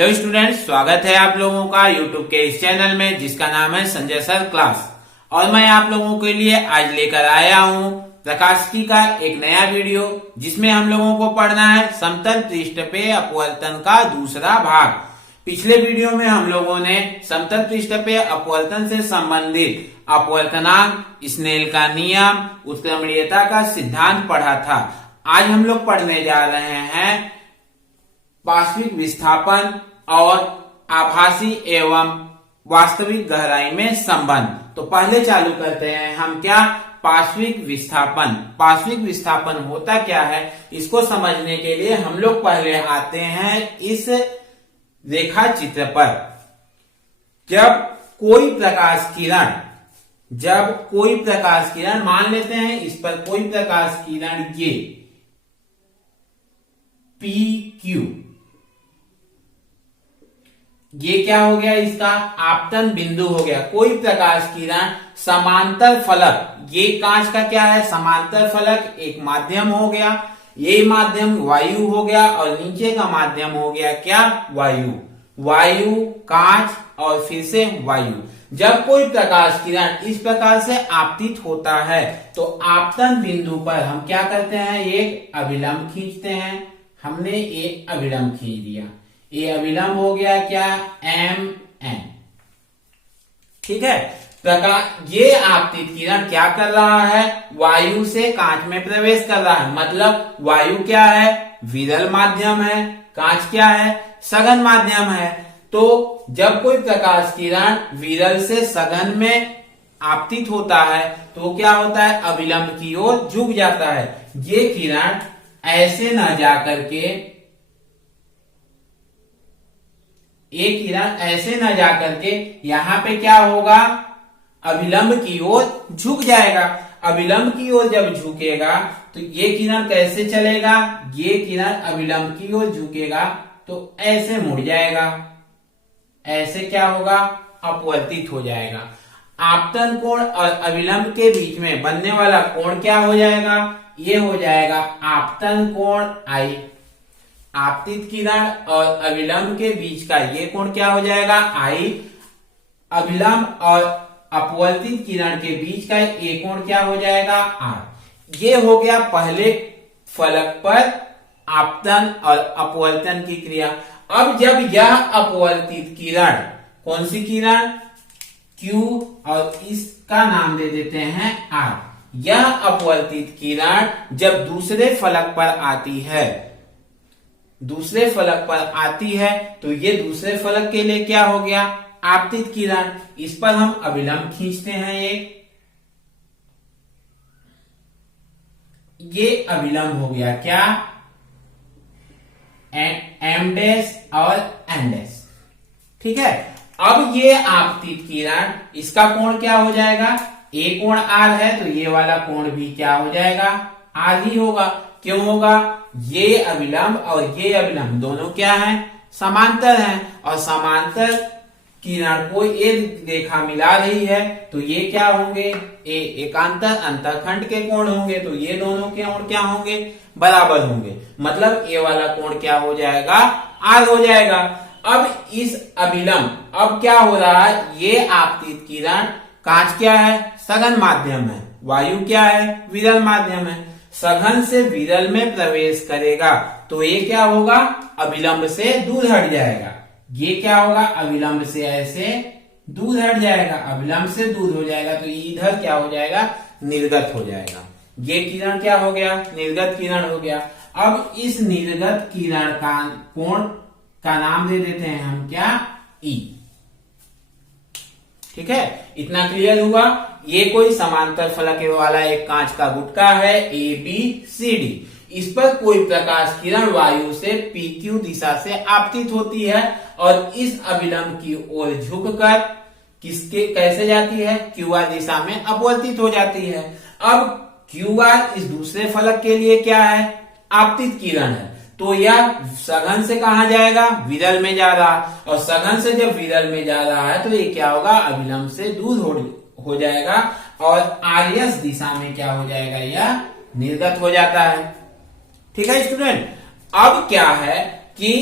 Hello students, स्वागत है आप लोगों का यूट्यूब के इस चैनल में जिसका नाम है संजय सर क्लास। और मैं आप लोगों के लिए आज लेकर आया हूं प्रकाशिकी का एक नया वीडियो जिसमें हम लोगों को पढ़ना है समतल पृष्ठ पे अपवर्तन का दूसरा भाग। पिछले वीडियो में हम लोगों ने समतल पृष्ठ पे अपवर्तन से संबंधित अपवर्तनांक, स्नेल का नियम, उत्क्रमणीयता का सिद्धांत पढ़ा था। आज हम लोग पढ़ने जा रहे हैं पार्श्विक विस्थापन और आभासी एवं वास्तविक गहराई में संबंध। तो पहले चालू करते हैं हम क्या, पार्श्विक विस्थापन। पार्श्विक विस्थापन होता क्या है, इसको समझने के लिए हम लोग पहले आते हैं इस रेखा चित्र पर। जब कोई प्रकाश किरण मान लेते हैं इस पर कोई प्रकाश किरण ये PQ, ये क्या हो गया, इसका आपतन बिंदु हो गया। कोई प्रकाश किरण समांतर फलक, ये कांच का क्या है, समांतर फलक एक माध्यम हो गया, ये माध्यम वायु हो गया और नीचे का माध्यम हो गया क्या, वायु, कांच और फिर से वायु। जब कोई प्रकाश किरण इस प्रकार से आपतित होता है तो आपतन बिंदु पर हम क्या करते हैं, एक अभिलंब खींचते हैं। हमने एक अभिलंब खींच दिया, ये अभिलंब हो गया क्या, MN। ठीक है, प्रकाश ये आपतित किरण क्या कर रहा है, वायु से कांच में प्रवेश कर रहा है। मतलब वायु क्या है, विरल माध्यम है, कांच क्या है, सघन माध्यम है। तो जब कोई प्रकाश किरण विरल से सघन में आपतित होता है तो क्या होता है, अभिलंब की ओर झुक जाता है। ये किरण ऐसे न जाकर के, एक किरण ऐसे न जाकर के यहां पे क्या होगा, अभिलंब की ओर झुक जाएगा। अभिलंब की ओर जब झुकेगा तो ये किरण कैसे चलेगा, ये किरण अभिलंब की ओर झुकेगा तो ऐसे मुड़ जाएगा, ऐसे क्या होगा, अपवर्तित हो जाएगा। आपतन कोण और अभिलंब के बीच में बनने वाला कोण क्या हो जाएगा, ये हो जाएगा आपतन कोण I। आपतित किरण और अभिलंब के बीच का ये कोण क्या हो जाएगा, I। अभिलंब और अपवर्तित किरण के बीच का ये कोण क्या हो जाएगा, R। ये हो गया पहले फलक पर आपतन और अपवर्तन की क्रिया। अब जब यह अपवर्तित किरण, कौन सी किरण, Q, और इसका नाम दे देते हैं R। यह अपवर्तित किरण जब दूसरे फलक पर आती है तो ये दूसरे फलक के लिए क्या हो गया, आपतित किरण। इस पर हम अभिलंब खींचते हैं एक, ये अभिलंब हो गया क्या, M डैश और N डैश। ठीक है, अब ये आपतित किरण, इसका कोण क्या हो जाएगा, ए कोण R है तो ये वाला कोण भी क्या हो जाएगा, R ही होगा। क्यों होगा, ये अभिलंब और ये अभिलंब दोनों क्या हैं, समांतर हैं, और समांतर किरण को ये रेखा मिला रही है तो ये क्या होंगे, एकांतर अंतःखंड के कोण होंगे, तो ये दोनों के कोण क्या होंगे, बराबर होंगे। मतलब ये वाला कोण क्या हो जाएगा, R हो जाएगा। अब इस अभिलंब, अब क्या हो रहा है, ये आपतित किरण, कांच क्या है, सघन माध्यम है, वायु क्या है, विरल माध्यम है, सघन से विरल में प्रवेश करेगा तो ये क्या होगा, अभिलंब से दूर हट जाएगा। ये क्या होगा, अभिलंब से ऐसे दूर हट जाएगा, अभिलंब से दूर हो जाएगा तो इधर क्या हो जाएगा, निर्गत हो जाएगा। ये किरण क्या हो गया, निर्गत किरण हो गया। अब इस निर्गत किरण का कोण का नाम दे देते हैं हम क्या, E। ठीक है, इतना क्लियर हुआ। ये कोई समांतर फलक वाला एक कांच का गुटका है ABCD। इस पर कोई प्रकाश किरण वायु से PQ दिशा से आपतित होती है और इस अभिलंब की ओर झुककर किसके कैसे जाती है, QR दिशा में अपवर्तित हो जाती है। अब QR इस दूसरे फलक के लिए क्या है, आपतित किरण है, तो यह सघन से कहा जाएगा, विरल में जा रहा है, और सघन से जब विरल में जा रहा है तो ये क्या होगा, अभिलंब से दूर हो जाएगा और RS दिशा में क्या हो जाएगा, यह निर्गत हो जाता है। ठीक है स्टूडेंट, अब क्या है कि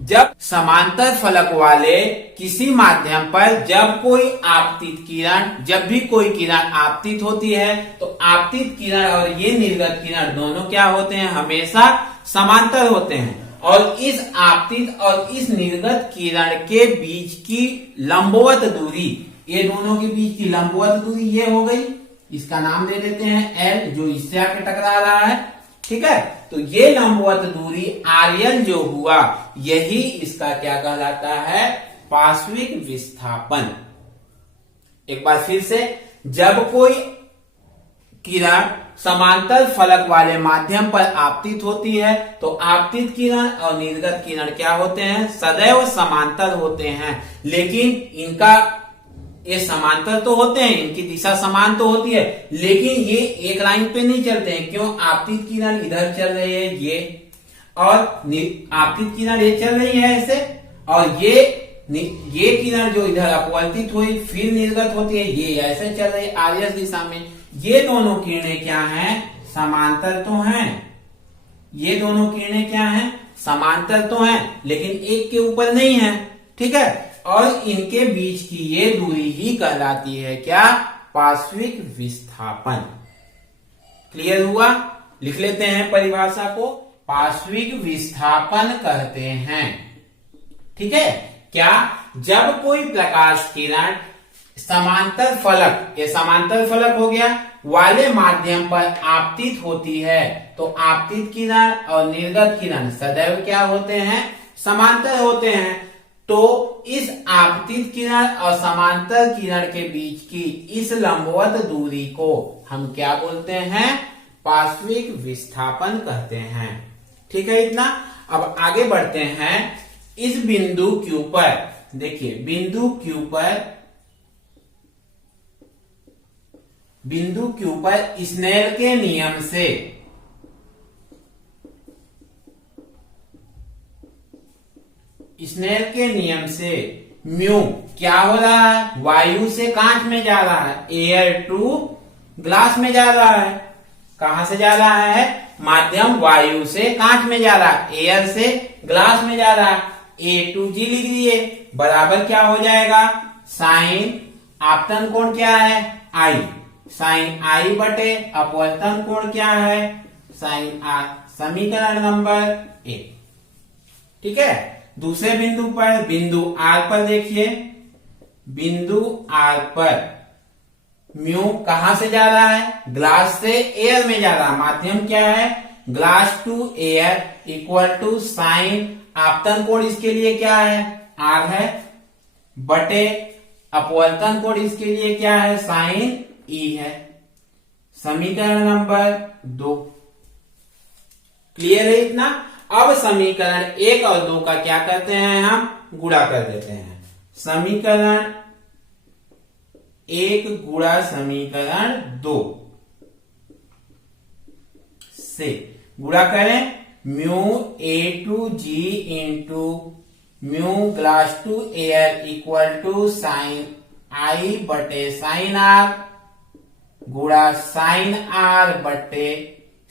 जब समांतर फलक वाले किसी माध्यम पर जब कोई आपतित किरण, जब भी कोई किरण आपतित होती है तो आपतित किरण और ये निर्गत किरण दोनों क्या होते हैं, हमेशा समांतर होते हैं। और इस आपतित और इस निर्गत किरण के बीच की लंबवत दूरी, ये दोनों के बीच की लंबवत दूरी ये हो गई, इसका नाम दे देते हैं L, जो इससे आके टकरा रहा है। ठीक है, तो ये लंबवत दूरी RL जो हुआ, यही इसका क्या कहलाता है, पार्श्विक विस्थापन। एक बार फिर से, जब कोई किरण समांतर फलक वाले माध्यम पर आपतित होती है तो आपतित किरण और निर्गत किरण क्या होते हैं, सदैव समांतर होते हैं। लेकिन इनका ये समांतर तो होते हैं, इनकी दिशा समान तो होती है, लेकिन ये एक लाइन पे नहीं चलते हैं। क्यों? आपतित किरण इधर चल रही है ये, और आपतित किरण ये चल रही है ऐसे, और ये किरण जो इधर अपवर्तित हुई फिर निर्गत होती है, ये ऐसे चल रही है आर्यस दिशा में। ये दोनों किरणें क्या हैं, समांतर तो हैं। ये दोनों किरणें क्या हैं, समांतर तो हैं, लेकिन एक के ऊपर नहीं है। ठीक है, और इनके बीच की ये दूरी ही कहलाती है क्या, पार्श्विक विस्थापन। क्लियर हुआ? लिख लेते हैं परिभाषा को, पार्श्विक विस्थापन कहते हैं। ठीक है, क्या, जब कोई प्रकाश किरण समांतर फलक, ये समांतर फलक हो गया, वाले माध्यम पर आपतित होती है तो आपतित किरण और निर्गत किरण सदैव क्या होते हैं, समांतर होते हैं। तो इस आपतित किरण और समांतर किरण के बीच की इस लंबवत दूरी को हम क्या बोलते हैं, पार्श्विक विस्थापन कहते हैं। ठीक है इतना। अब आगे बढ़ते हैं। इस बिंदु Q पर, देखिए बिंदु Q पर स्नेल के नियम से म्यू क्या हो रहा है, वायु से कांच में जा रहा है, एयर टू ग्लास में जा रहा है। कहां से जा रहा है, माध्यम वायु से कांच में जा रहा है, एयर से ग्लास में जा रहा है। A टू G लिख दिए, बराबर क्या हो जाएगा, साइन आपतन कोण क्या है, I, साइन I बटे अपवर्तन कोण क्या है, साइन R। समीकरण नंबर 1। ठीक है, दूसरे बिंदु पर, बिंदु R पर देखिए, बिंदु R पर म्यू कहां से जा रहा है, ग्लास से एयर में जा रहा है। माध्यम क्या है, glass to air, equal to sine आपतन कोण इसके लिए क्या है, R है, बटे अपवर्तन कोण इसके लिए क्या है, साइन E है। समीकरण नंबर 2। क्लियर है इतना। अब समीकरण 1 और 2 का क्या करते हैं, हम गुणा कर देते हैं। समीकरण 1 गुणा समीकरण 2 से गुणा करें, mu A to G into mu glass to air equal to sine I बटे साइन R गुणा साइन R बटे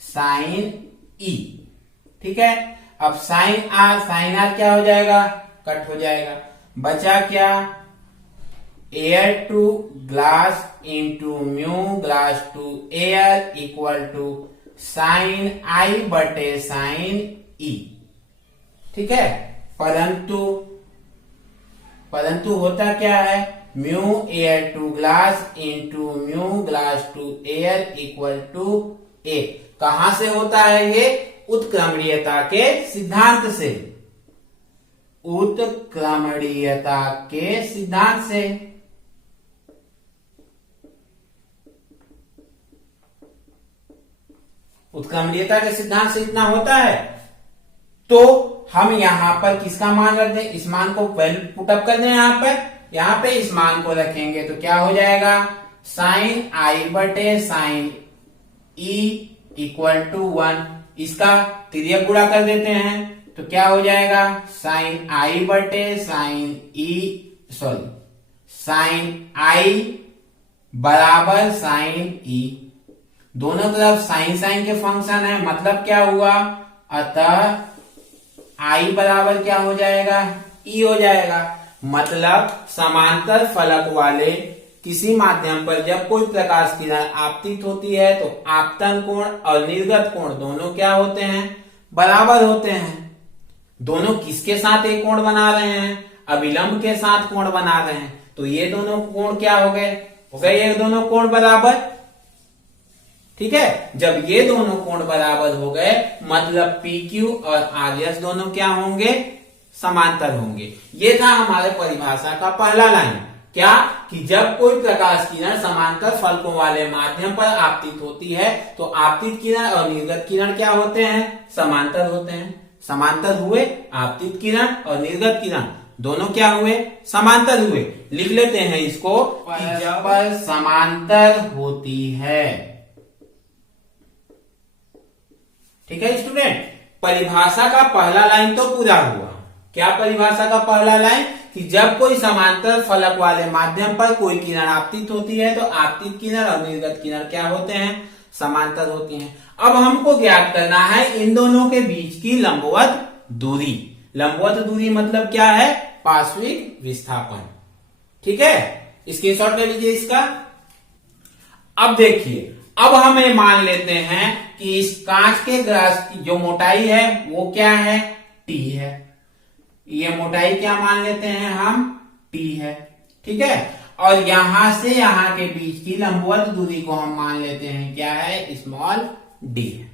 साइन E। ठीक है, अब साइन R क्या हो जाएगा, कट हो जाएगा। बचा क्या, air to glass into mu glass to air equal to sine I बटे साइन E। ठीक है, परंतु होता क्या है, mu air to glass into mu glass to air equal to A। कहां से होता है ये, उत्क्रमणीयता के सिद्धांत से, उत्क्रमणीयता के सिद्धांत से। उत्क्रमणीयता के सिद्धांत से इतना होता है, तो हम यहां पर किसका मान रख दें, इस मान को पुटअप कर दें। यहां पे इस मान को रखेंगे तो क्या हो जाएगा, साइन I बटे साइन E इक्वल टू 1। इसका तिर्यक गुणा कर देते हैं तो क्या हो जाएगा, साइन I बटे साइन I बराबर साइन E। दोनों तरफ साइन के फंक्शन है, मतलब क्या हुआ, अतः आई बराबर क्या हो जाएगा, ई हो जाएगा। मतलब समांतर फलक वाले किसी माध्यम पर जब कोई प्रकाश किरण आपतित होती है तो आपतन कोण और निर्गत कोण दोनों क्या होते हैं, बराबर होते हैं। दोनों किसके साथ एक कोण बना रहे हैं, अभिलंब के साथ कोण बना रहे हैं। तो ये दोनों कोण क्या हो गए, ये दोनों कोण बराबर। ठीक है, जब ये दोनों कोण बराबर हो गए मतलब PQ और RS दोनों क्या होंगे, समांतर होंगे। ये था हमारे परिभाषा का पहला लाइन, क्या कि जब कोई प्रकाश किरण समांतर फलकों वाले माध्यम पर आपतित होती है तो आपतित किरण और निर्गत किरण क्या होते हैं, समांतर होते हैं। समांतर हुए, आपतित किरण और निर्गत किरण दोनों क्या हुए, समांतर हुए। लिख लेते हैं इसको कि जब समांतर होती है। ठीक है स्टूडेंट, परिभाषा का पहला लाइन तो पूरा हुआ। क्या परिभाषा का पहला लाइन, कि जब कोई समांतर फलक वाले माध्यम पर कोई किरण आपतित होती है तो आपतित किरण और निर्गत किरण क्या होते हैं, समांतर होती हैं। अब हमको ज्ञात करना है इन दोनों के बीच की लंबवत दूरी। लंबवत दूरी मतलब क्या है, पार्श्विक विस्थापन। ठीक है, स्क्रीनशॉट ले लीजिए इसका। अब देखिए, अब हम ये मान लेते हैं कि इस कांच के ग्लास की जो मोटाई है वो क्या है, T है। ये मोटाई क्या मान लेते हैं हम, T है। ठीक है, और यहां से यहां के बीच की लंबवत दूरी को हम मान लेते हैं क्या है, स्मॉल d है।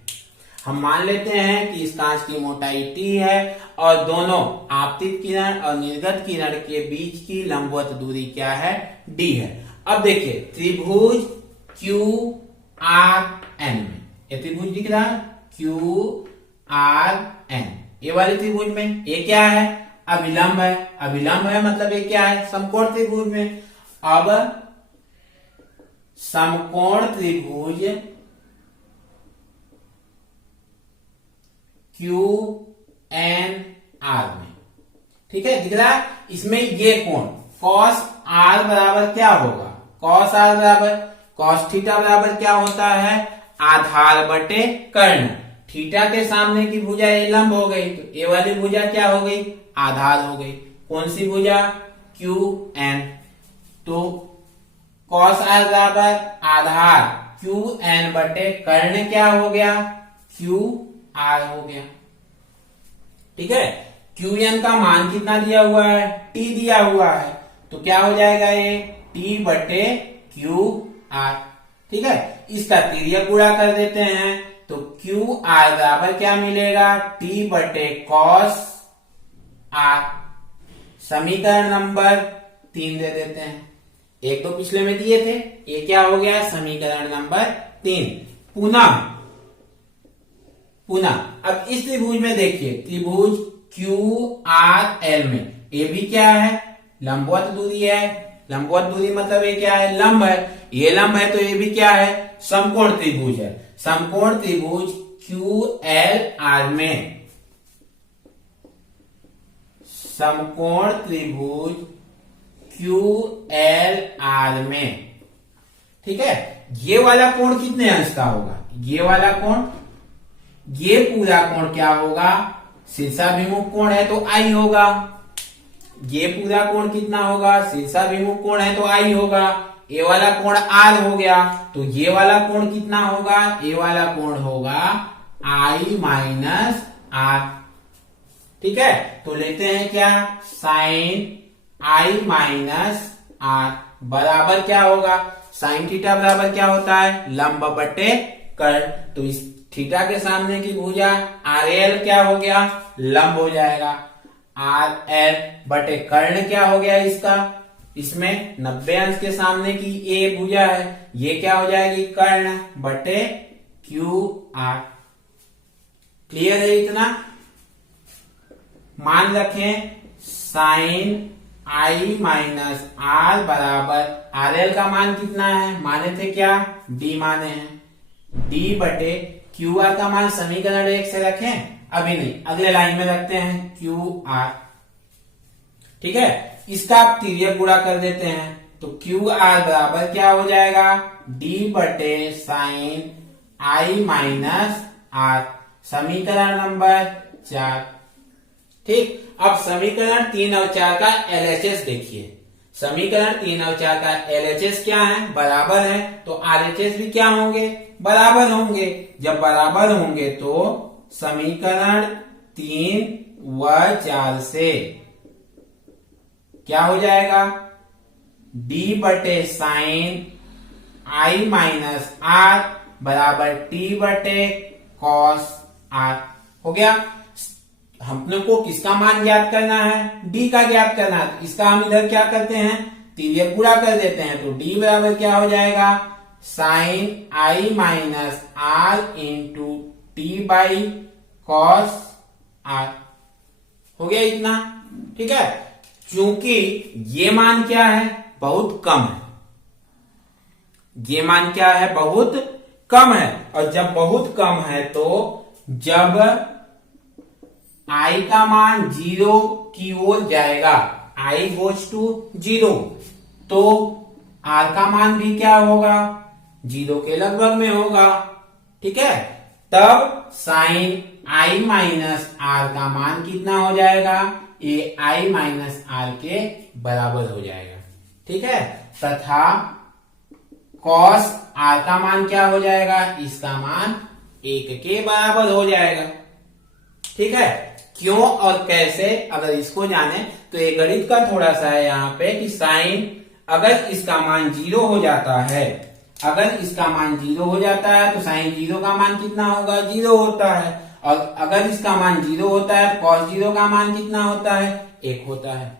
हम मान लेते हैं कि इस कांच की मोटाई T है और दोनों आपतित किरण और निर्गत किरण के बीच की लंबवत दूरी क्या है, d है। अब देखिए त्रिभुज QRN में, ये त्रिभुज दिख रहा है QRN, ये वाले त्रिभुज में ये क्या है, अभिलंब है। अभिलंब है मतलब ये क्या है, समकोण त्रिभुज में। अब समकोण त्रिभुज QNR में, ठीक है, दिख रहा है। इसमें ये कोण cos R बराबर क्या होगा, cos R बराबर cos थीटा बराबर क्या होता है, आधार बटे कर्ण। थीटा के सामने की भुजा ये लंब हो गई तो ये वाली भुजा क्या हो गई, आधार हो गई। कौन सी भुजा, QN। तो cos R बराबर आधार QN बटे कर्ण क्या हो गया, QR हो गया। ठीक है, QN का मान कितना दिया हुआ है, T दिया हुआ है, तो क्या हो जाएगा ये T बटे QR। ठीक है, इसका तिर्यक गुणा कर देते हैं तो QR बराबर क्या मिलेगा, T बटे cos R। समीकरण नंबर 3 दे देते हैं, एक तो पिछले में दिए थे, ये क्या हो गया समीकरण नंबर 3। पुनः अब इस त्रिभुज में देखिए, त्रिभुज QRL में ये भी क्या है, लंबवत दूरी है। लंबवत दूरी मतलब ये क्या है, लंब है। ये लंब है तो ये भी क्या है, समकोण त्रिभुज है। समकोण त्रिभुज QLR में, समकोण त्रिभुज QLR में, ठीक है, ये वाला कोण कितने अंश का होगा, ये वाला कोण, ये पूरा कोण क्या होगा, शीर्षाभिमुख कोण है तो I होगा। ये पूरा कोण कितना होगा, शीर्षाभिमुख कोण है तो I होगा। ये वाला कोण R हो गया तो ये वाला कोण कितना होगा, ये वाला कोण होगा I माइनस R। ठीक है, तो लेते हैं क्या, साइन I माइनस R बराबर क्या होगा, साइन थीटा बराबर क्या होता है, लंब बटे कर्ण। तो इस थीटा के सामने की भुजा RL क्या हो गया, लंब हो जाएगा। RL बटे कर्ण क्या हो गया इसका, इसमें 90 अंश के सामने की A भुजा है, ये क्या हो जाएगी, कर्ण बटे QR। क्लियर है इतना। मान रखें साइन I माइनस R बराबर RL का मान कितना है, माने थे क्या, D माने हैं, D बटे QR का मान समीकरण 1 से रखें, अभी नहीं अगले लाइन में रखते हैं QR। ठीक है, इसका आप तिर्यक गुणा कर देते हैं तो QR बराबर क्या हो जाएगा, D बटे साइन I माइनस R। समीकरण नंबर 4। ठीक। अब समीकरण 3 और 4 का LHS देखिए। समीकरण 3 और 4 का LHS क्या है? बराबर है, तो RHS भी क्या होंगे? बराबर होंगे। जब बराबर होंगे तो समीकरण 3 व 4 से क्या हो जाएगा? D बटे साइन I माइनस R बराबर T बटे कॉस R हो गया। हमने को किसका मान ज्ञात करना है? D का ज्ञात करना है। इसका हम इधर क्या करते हैं? तिर्यक गुणा कर देते हैं, तो D बराबर क्या हो जाएगा? Sine I minus R into T by cos R हो गया इतना। ठीक है, क्योंकि ये मान क्या है? बहुत कम है। ये मान क्या है? बहुत कम है। और जब बहुत कम है तो जब I का मान 0 की ओर जाएगा, I गोज टू 0, तो R का मान भी क्या होगा? 0 के लगभग में होगा। ठीक है, तब साइन I माइनस R का मान कितना हो जाएगा? ये I माइनस R के बराबर हो जाएगा। ठीक है, तथा कॉस R का मान क्या हो जाएगा? इसका मान 1 के बराबर हो जाएगा। ठीक है, क्यों और कैसे अगर इसको जाने तो ये गणित का थोड़ा सा है यहाँ पे कि साइन अगर इसका मान 0 हो जाता है, अगर इसका मान 0 हो जाता है तो साइन 0 का मान कितना होगा? 0 होता है। और अगर इसका मान 0 होता है तो कॉस 0 का मान कितना होता है? 1 होता है।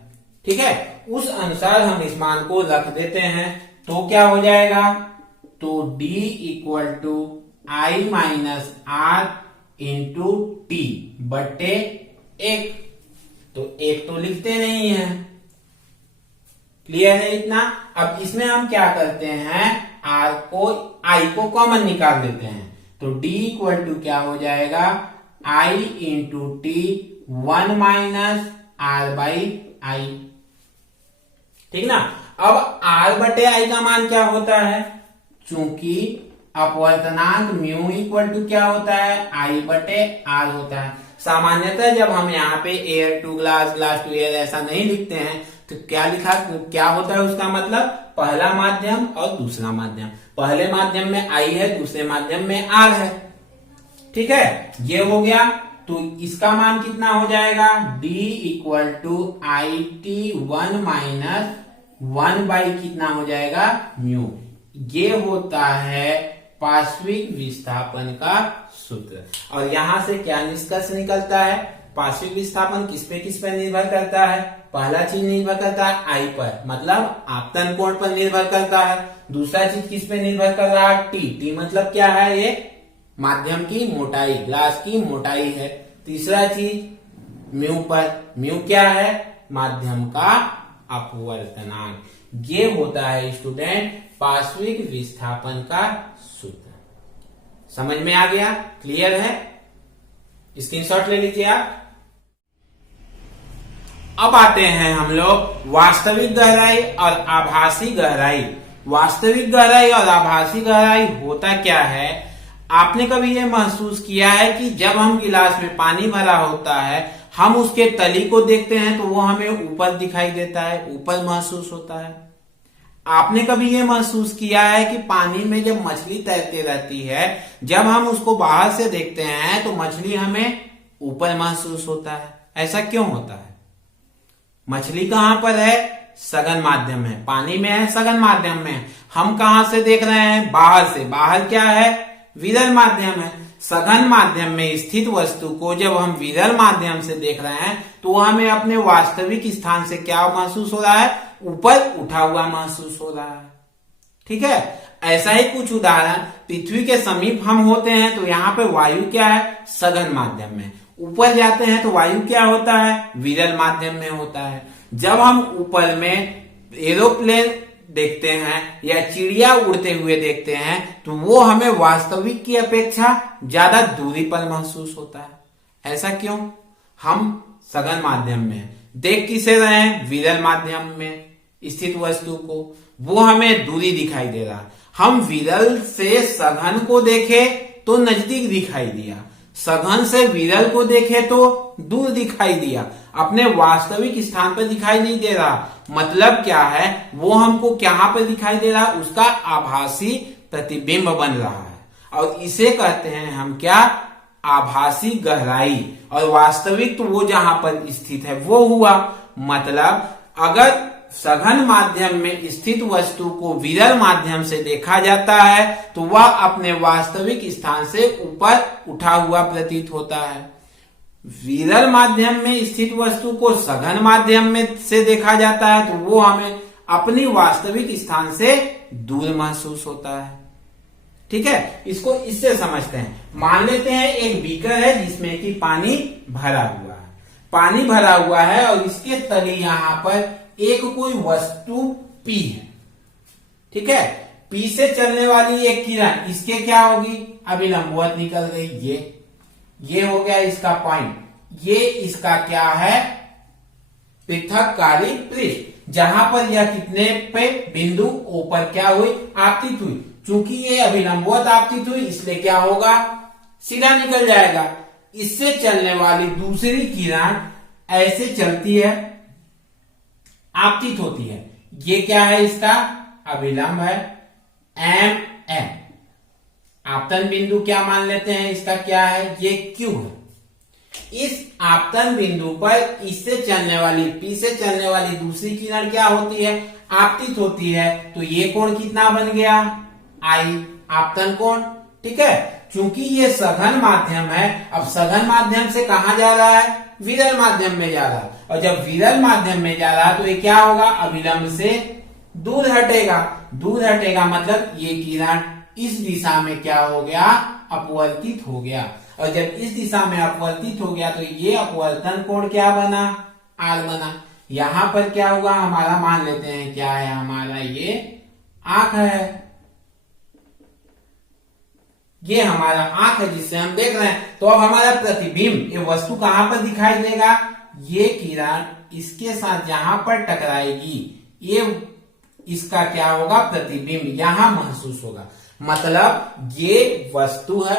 ठीक है, उस अनुसार हम इस मान को रख देते हैं, तो क्या हो जाएगा? तो D equal to I minus R into T बटे 1, तो 1 तो लिखते नहीं है। क्लियर है इतना? अब इसमें हम क्या करते हैं? I को कॉमन निकाल देते हैं, तो D इक्वल टू क्या हो जाएगा? I into T 1 minus R by I। ठीक ना? अब R बटे I का मान क्या होता है? चूंकि अपवर्तनांक म्यू इक्वल टू क्या होता है? I बटे R होता है। सामान्यतः जब हम यहाँ पे air to glass, glass to air ऐसा नहीं लिखते हैं तो क्या होता है? उसका मतलब पहला माध्यम और दूसरा माध्यम। पहले माध्यम में I है, दूसरे माध्यम में R है। ठीक है, ये हो गया। तो इसका मान कितना हो जाएगा? D equal to I T 1 minus 1 by कितना हो जाएगा? म्यू। ये होता है पार्श्विक विस्थापन का सूत्र। और यहां से क्या निष्कर्ष निकलता है? पार्श्विक विस्थापन किस पे निर्भर करता है? पहला चीज निर्भर करता है I पर, मतलब आपतन कोण पर निर्भर करता है। दूसरा चीज किस पे निर्भर कर रहा है? टी मतलब क्या है? ये माध्यम की मोटाई, ग्लास की मोटाई है। तीसरा चीज म्यू पर, म्यू क्या है? माध्यम का अपवर्तनांक। ये होता है स्टूडेंट पार्श्विक विस्थापन का सूत्र। समझ में आ गया? क्लियर है? स्क्रीनशॉट ले लीजिए आप। अब आते हैं हम लोग वास्तविक गहराई और आभासी गहराई। वास्तविक गहराई और आभासी गहराई होता क्या है? आपने कभी ये महसूस किया है कि जब हम गिलास में पानी भरा होता है, हम उसके तली को देखते हैं तो वो हमें ऊपर दिखाई देता है, ऊपर महसूस होता है। आपने कभी ये महसूस किया है कि पानी में जब मछली तैरती रहती है, जब हम उसको बाहर से देखते हैं तो मछली हमें ऊपर महसूस होता है। ऐसा क्यों होता है? मछली कहां पर है? सघन माध्यम में, पानी में है, सघन माध्यम में। हम कहां से देख रहे हैं? बाहर से। बाहर क्या है? विरल माध्यम है। सघन माध्यम में स्थित वस्तु को जब हम विरल माध्यम से देख रहे हैं तो हमें अपने वास्तविक स्थान से क्या महसूस हो रहा है? ऊपर उठा हुआ महसूस हो रहा है। ठीक है, ऐसा ही कुछ उदाहरण पृथ्वी के समीप हम होते हैं तो यहाँ पे वायु क्या है? सघन माध्यम में। ऊपर जाते हैं तो वायु क्या होता है? विरल माध्यम में होता है। जब हम ऊपर में एरोप्लेन देखते हैं या चिड़िया उड़ते हुए देखते हैं तो वो हमें वास्तविक की अपेक्षा ज्यादा दूरी पर महसूस होता है। ऐसा क्यों? हम सघन माध्यम में देख किसे रहे हैं? विरल माध्यम में स्थित वस्तु को, वो हमें दूरी दिखाई दे रहा। हम विरल से सघन को देखे तो नजदीक दिखाई दिया, सघन से विरल को देखे तो दूर दिखाई दिया, अपने वास्तविक स्थान पर दिखाई नहीं दे रहा। मतलब क्या है, वो हमको कहां पर दिखाई दे रहा, उसका आभासी प्रतिबिंब बन रहा है, और इसे कहते हैं हम क्या, आभासी गहराई। और वास्तविक तो वो जहां पर स्थित है वो हुआ। मतलब अगर सघन माध्यम में स्थित वस्तु को विरल माध्यम से देखा जाता है तो वह अपने वास्तविक स्थान से ऊपर उठा हुआ प्रतीत होता है। विरल माध्यम में स्थित वस्तु को सघन माध्यम में से देखा जाता है तो वो हमें अपनी वास्तविक स्थान से दूर महसूस होता है। ठीक है, इसको इससे समझते हैं। मान लेते हैं एक बीकर है जिसमें कि पानी भरा हुआ है, पानी भरा हुआ है और इसके तले यहां पर एक कोई वस्तु पी है। ठीक है, पी से चलने वाली एक किरण इसके क्या होगी, अभिलंबवत निकल गई। ये हो गया इसका पॉइंट। ये इसका क्या है, पृथककारी पृष्ठ, जहां पर यह कितने पे बिंदु ऊपर क्या हुई, आपतित हुई। चूंकि ये अभिलंबवत आपतित हुई इसलिए क्या होगा, सीधा निकल जाएगा। इससे चलने वाली दूसरी किरण ऐसे चलती है, आपतित होती है। ये क्या है, इसका अभिलंब है एम। आपतन बिंदु क्या मान लेते हैं, इसका क्या है, ये क्यू है। इस आपतन बिंदु पर इससे चलने वाली, पी से चलने वाली दूसरी किरण क्या होती है, आपतित होती है। तो ये कोण कितना बन गया, आई, आपतन कोण। ठीक है, चूंकि ये सघन माध्यम है, अब सघन माध्यम से कहां जा रहा है, विरल माध्यम में जा रहा है। और जब विरल माध्यम में जा रहा है तो ये क्या होगा, अभिलंब से दूर हटेगा। दूर हटेगा मतलब ये किरण इस दिशा में क्या हो गया, अपवर्तित हो गया। और जब इस दिशा में अपवर्तित हो गया तो ये अपवर्तन कोण क्या बना, आर बना। यहां पर क्या हुआ हमारा, मान लेते हैं क्या है हमारा, ये आंख है। ये हमारा आंख है जिससे हम देख रहे हैं। तो अब हमारा प्रतिबिंब, ये वस्तु कहां पर दिखाई देगा, ये किरण इसके साथ जहां पर टकराएगी, ये इसका क्या होगा, प्रतिबिंब यहां महसूस होगा। मतलब ये वस्तु है,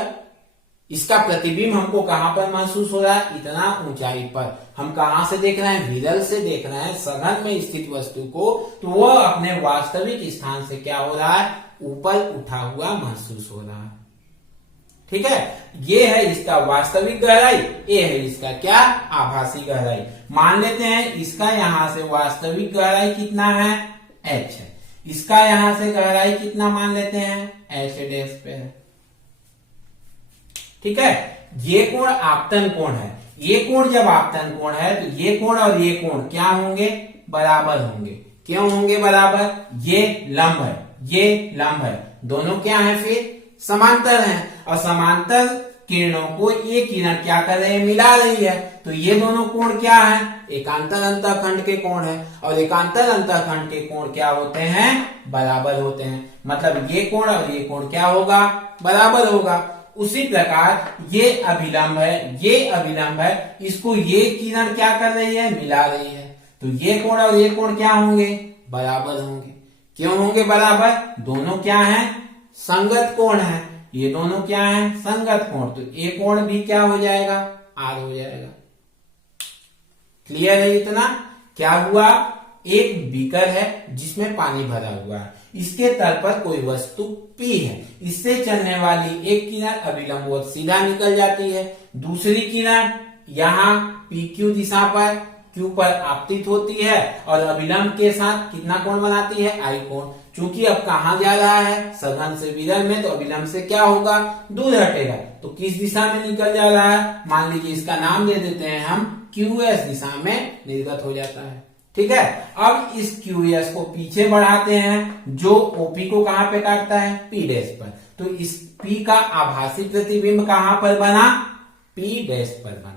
इसका प्रतिबिंब हमको कहां पर महसूस हो रहा है, इतना ऊंचाई पर। हम कहां से देख रहे हैं, विरल से देख रहे हैं सघन में स्थित वस्तु को, तो वह अपने वास्तविक स्थान से क्या हो रहा है, ऊपर उठा हुआ महसूस हो रहा है। ठीक है, ये है इसका वास्तविक गहराई, ये है इसका क्या, आभासी गहराई। मान लेते हैं इसका यहां से वास्तविक गहराई कितना है, h है। इसका यहां से गहराई कितना मान लेते हैं, h डैश पे है। ठीक है, ये कोण आपतन कोण है। ये कोण जब आपतन कोण है तो ये कोण और ये कोण क्या होंगे, बराबर होंगे। क्यों होंगे बराबर, ये लंब है, ये लंब है, दोनों क्या है फिर, समांतर हैं। और समांतर किरणों को ये किरण क्या कर रहे हैं, मिला रही है। तो ये दोनों कोण क्या है, एकांतर अंतःखंड के कोण है। और एकांतर अंतःखंड के कोण क्या होते हैं, बराबर होते हैं। मतलब ये कोण और ये कोण क्या होगा, बराबर होगा। उसी प्रकार ये अभिलंब है, ये अभिलंब है, इसको ये किरण क्या कर रही है, मिला रही है। तो ये कोण और ये कोण क्या होंगे, बराबर होंगे। क्यों होंगे बराबर, दोनों क्या हैं, संगत कोण है। ये दोनों क्या है, संगत कोण। तो ये कोण भी क्या हो जाएगा, आर हो जाएगा। क्लियर है इतना। क्या हुआ, एक बीकर है जिसमें पानी भरा हुआ है, इसके तल पर कोई वस्तु पी है, इससे चलने वाली एक किरण अभिलंबवत सीधा निकल जाती है। दूसरी किरण यहाँ PQ दिशा पर Q पर आपतित होती है और अभिलंब के साथ कितना कोण बनाती है, I कोण। चूंकि अब कहां जा रहा है, सघन से विरल में, तो अभिलंब से क्या होगा, दूर हटेगा। तो किस दिशा में निकल जा रहा है, मान लीजिए इसका नाम दे देते हैं हम, QS दिशा में निर्गत हो जाता है। ठीक है, अब इस QS को पीछे बढ़ाते हैं, जो OP को कहां पे काटता है, P डैश पर। तो इस P का आभासी प्रतिबिंब कहां पर बना, P डैश पर बना।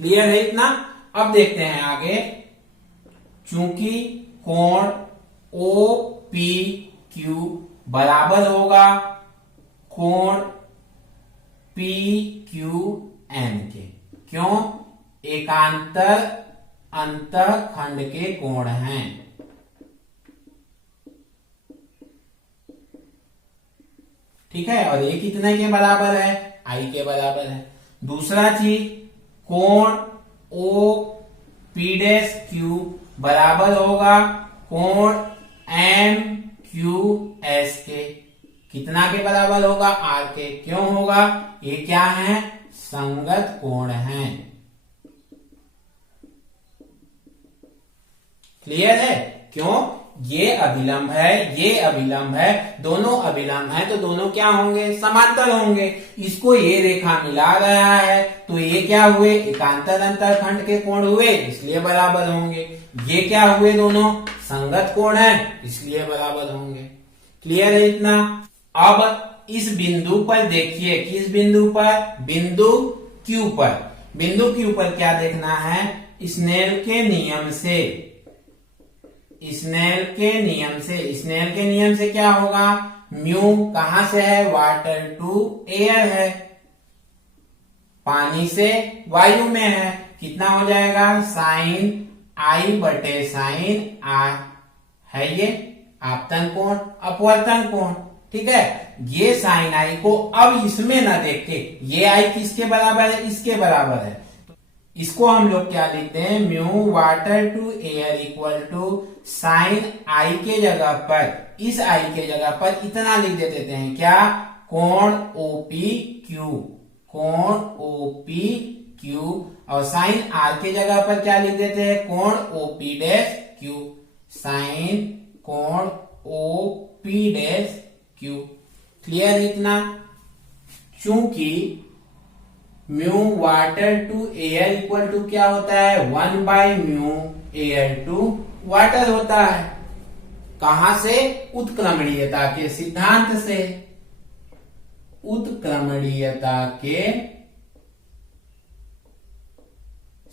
क्लियर है इतना। अब देखते हैं आगे, चूंकि कोण OPQ बराबर होगा कोण PQN के। क्यों, एकांतर अंतःखंड के कोण हैं। ठीक है, और ये कितने के बराबर है, आई के बराबर है। दूसरा चीज कोण ओ पी डैश क्यू बराबर होगा कोण एम क्यू एस के। कितना के बराबर होगा? आर के। क्यों होगा? ये क्या है? संगत कोण है। क्लियर है? क्यों? ये अभिलंब है, ये अभिलंब है, दोनों अभिलंब है तो दोनों क्या होंगे? समांतर होंगे। इसको ये रेखा मिला रहा है तो ये क्या हुए? एकांतर अंतरखंड के कोण हुए, इसलिए बराबर होंगे। ये क्या हुए? दोनों संगत कोण है, इसलिए बराबर होंगे। क्लियर है इतना? अब इस बिंदु पर देखिए, किस बिंदु पर? बिंदु Q पर। बिंदु Q पर क्या देखना है? स्नेल के नियम से, स्नेल के नियम से, स्नेल के नियम से क्या होगा? म्यू कहां से है? वाटर टू एयर है, पानी से वायु में है। कितना हो जाएगा? साइन आई बटे साइन आर है ये आपतन कोण, अपवर्तन कोण। ठीक है, ये साइन आई को अब इसमें ना देख के, ये आई किसके बराबर है? इसके बराबर है। इसको हम लोग क्या लिखते हैं? Mu water to air equal to sine I के जगह पर, इस आई के जगह पर इतना लिख देते हैं क्या? कोण ओपी क्यू, कोण ओपी क्यू। और साइन आर के जगह पर क्या लिख देते हैं? कोण ओपी डैश क्यू, साइन कोण ओपी डैश क्यू। क्लियर इतना? चूंकि mu water to air equal to क्या होता है? 1/म्यू एयर टू वाटर होता है। कहां से? उत्क्रमणीयता के सिद्धांत से, उत्क्रमणीयता के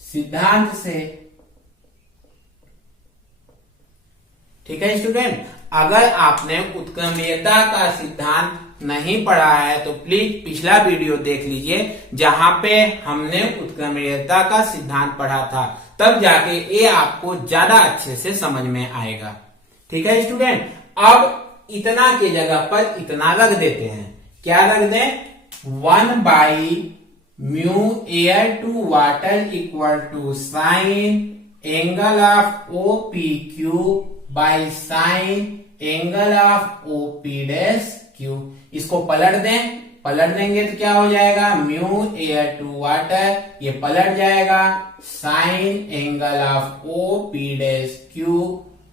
सिद्धांत से। ठीक है स्टूडेंट, अगर आपने उत्क्रमणीयता का सिद्धांत नहीं पढ़ा है तो प्लीज पिछला वीडियो देख लीजिए, जहां पे हमने उत्क्रमणीयता का सिद्धांत पढ़ा था, तब जाके ये आपको ज्यादा अच्छे से समझ में आएगा। ठीक है स्टूडेंट, अब इतना के जगह पर इतना रख देते हैं। क्या रख दें? 1/म्यू air to water equal to sine angle of O P Q by sine angle of O P dash Q. इसको पलट दें, पलट देंगे तो क्या हो जाएगा? म्यू एयर टू वाटर, ये पलट जाएगा sine angle of O P dash Q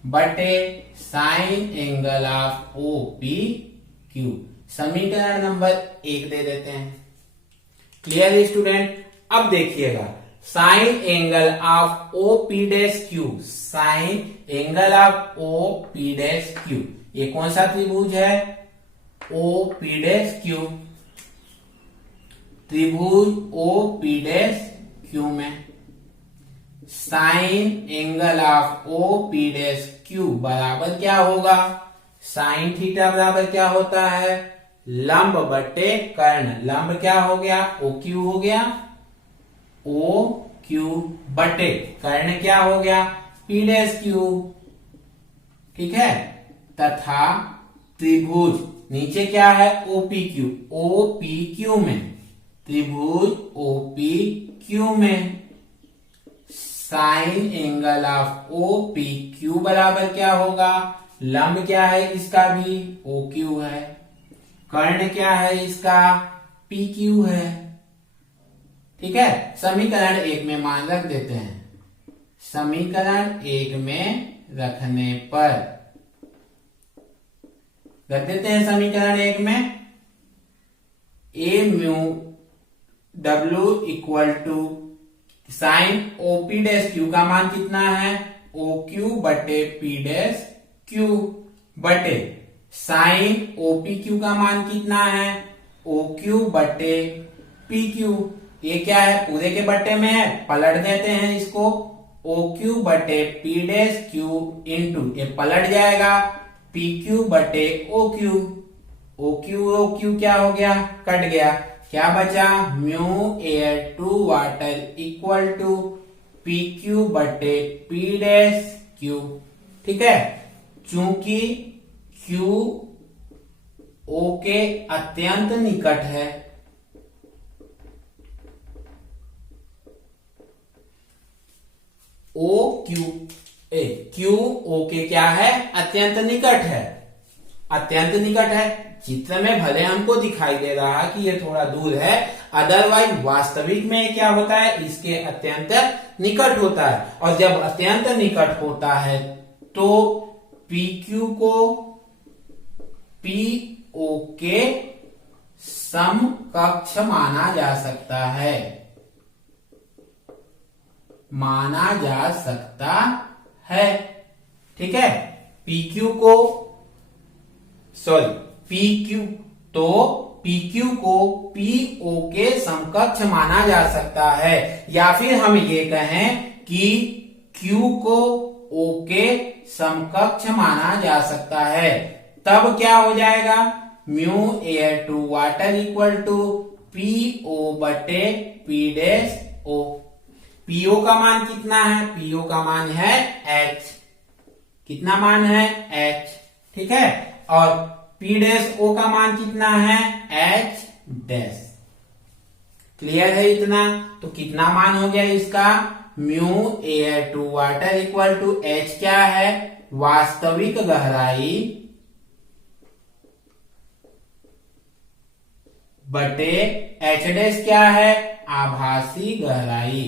बटे sine angle of O P Q. समीकरण नंबर 1 दे देते हैं। क्लियर है स्टूडेंट? अब देखिएगा, sine angle of O P dash Q, sine angle of O P dash Q, ये कौन सा त्रिभुज है? ओ पी डैश क्यू, त्रिभुज ओ पी डैश क्यू में sine angle of O P dash Q बराबर क्या होगा? साइन थीटा बराबर क्या होता है? लंब बटे कर्ण। लंब क्या हो गया? ओ क्यू हो गया, ओ क्यू बटे कर्ण क्या हो गया? P dash Q. ठीक है, तथा त्रिभुज नीचे क्या है? ओपी क्यू, ओपी क्यू में, त्रिभुज ओपी क्यू में sine angle of O P Q बराबर क्या होगा? लंब क्या है इसका भी? ओ क्यू है, कर्ण क्या है इसका? पी क्यू है। ठीक है, समीकरण 1 में मान रख देते हैं। समीकरण 1 में रखने पर रख देते हैं समीकरण 1 में A mu W equal to sine O P dash Q का मान कितना है? ओ क्यू बटे पी डैश क्यू बटे साइन ओ पी क्यू का मान कितना है? ओ क्यू बटे पी क्यू। ये क्या है? पूरे के बट्टे में है, पलट देते हैं इसको। ओ क्यू बटे पी डैश क्यू इंटू, ये पलट जाएगा पी क्यू बटे ओ क्यू। ओ क्यू क्या हो गया? कट गया। क्या बचा? Mu air to water equal to P Q बटे पी डैश क्यू। ठीक है, चूंकि क्यू ओ के अत्यंत निकट है, O Q A, Q O के क्या है, अत्यंत निकट है, अत्यंत निकट है। चित्र में भले हमको दिखाई दे रहा है कि ये थोड़ा दूर है, अदरवाइज वास्तविक में क्या होता है, इसके अत्यंत निकट होता है। और जब अत्यंत निकट होता है तो PQ को PO के समकक्ष माना जा सकता है, माना जा सकता है। ठीक है, PQ को PQ तो PQ को PO के समकक्ष माना जा सकता है, या फिर हम ये कहें कि Q को O के समकक्ष माना जा सकता है। तब क्या हो जाएगा, mu air to water equal to PO बटे P डैश O। PO का मान कितना है, PO का मान है H, कितना मान है H, ठीक है। और P डैश O का मान कितना है H डैश। क्लियर है इतना, तो कितना मान हो गया इसका, mu air to water equal to H क्या है, वास्तविक गहराई बटे H डैश क्या है, आभासी गहराई।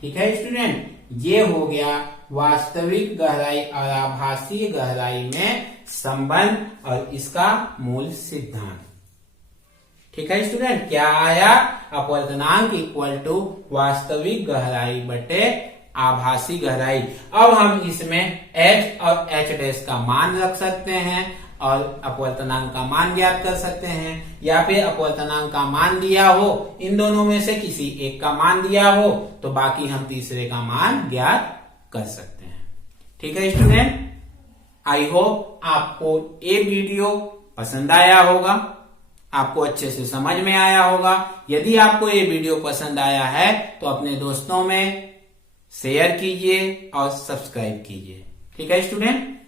ठीक है स्टूडेंट, ये हो गया वास्तविक गहराई और आभासी गहराई में संबंध और इसका मूल सिद्धांत। ठीक है स्टूडेंट, क्या आया, अपवर्तनांक इक्वल टू वास्तविक गहराई बटे आभासी गहराई। अब हम इसमें H और H डैश का मान रख सकते हैं और अपवर्तनांक का मान ज्ञात कर सकते हैं, या फिर अपवर्तनांक का मान दिया हो, इन दोनों में से किसी एक का मान दिया हो तो बाकी हम तीसरे का मान ज्ञात कर सकते हैं। ठीक है स्टूडेंट, आई होप आपको ये वीडियो पसंद आया होगा, आपको अच्छे से समझ में आया होगा। यदि आपको ये वीडियो पसंद आया है तो अपने दोस्तों में शेयर कीजिए और सब्सक्राइब कीजिए। ठीक है स्टूडेंट।